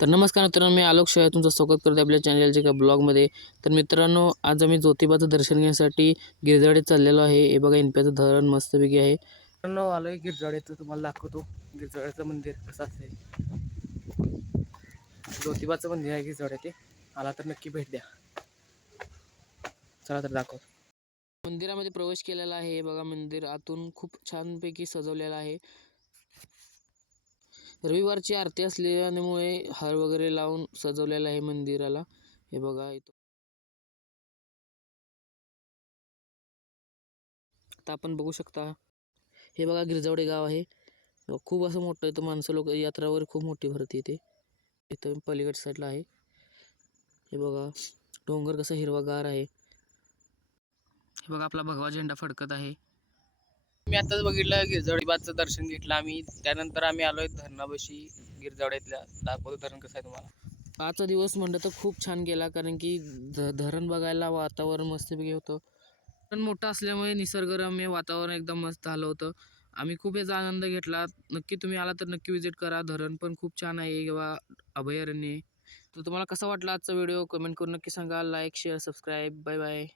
तर नमस्कार मित्रांनो, मी आलोक शाह तुमचं स्वागत करतो आपल्या चॅनलच्या एका ब्लॉगमध्ये. तर मित्रांनो, आज आम्ही ज्योतिबाचं दर्शन घेण्यासाठी गिरजाडे चाललेलो आहे. हे बघा, इनप्याचं धरण मस्तपैकी आहे. मित्रांनो, आलो आहे गिरजाडेचं, तुम्हाला दाखवतो गिरजाडेचं मंदिर कसं असेल. ज्योतिबाचं मंदिर आहे गिरजाडे, ते आला तर नक्की भेट द्या. चला तर दाखव. मंदिरामध्ये प्रवेश केलेला आहे. हे बघा, मंदिर आतून खूप छानपैकी सजवलेलं आहे. रविवारची आरती असल्यामुळे हार वगैरे लावून सजवलेलं आहे मंदिराला. हे बघा इथं. आता आपण बघू शकता, हे बघा गिरजावडे गाव आहे. खूप असं मोठं इथं माणसं लोक यात्रा वगैरे खूप मोठी भरती इथे. इथं पलीकड साईडला आहे. हे बघा डोंगर कसं हिरवागार आहे. हे बघा आपला भगवा झेंडा फडकत आहे. मी आताच बघितलं गिरजावडीबाचं दर्शन घेतलं आम्ही. त्यानंतर आम्ही आलोय धरणापाशी गिरजावड्यातल्या. दाखवतो धरण कसं आहे तुम्हाला. आजचा दिवस म्हणलं तर खूप छान गेला, कारण की धरण बघायला वातावरण मस्तपैकी होतं. पण मोठं असल्यामुळे निसर्गरम्य वातावरण एकदम मस्त झालं होतं. आम्ही खूप याचा आनंद घेतला. नक्की तुम्ही आला तर नक्की विजिट करा. धरण पण खूप छान आहे किंवा अभयारण्य. तर तुम्हाला कसा वाटला आजचा व्हिडिओ कमेंट करून नक्की सांगा. Like share subscribe. Bye bye.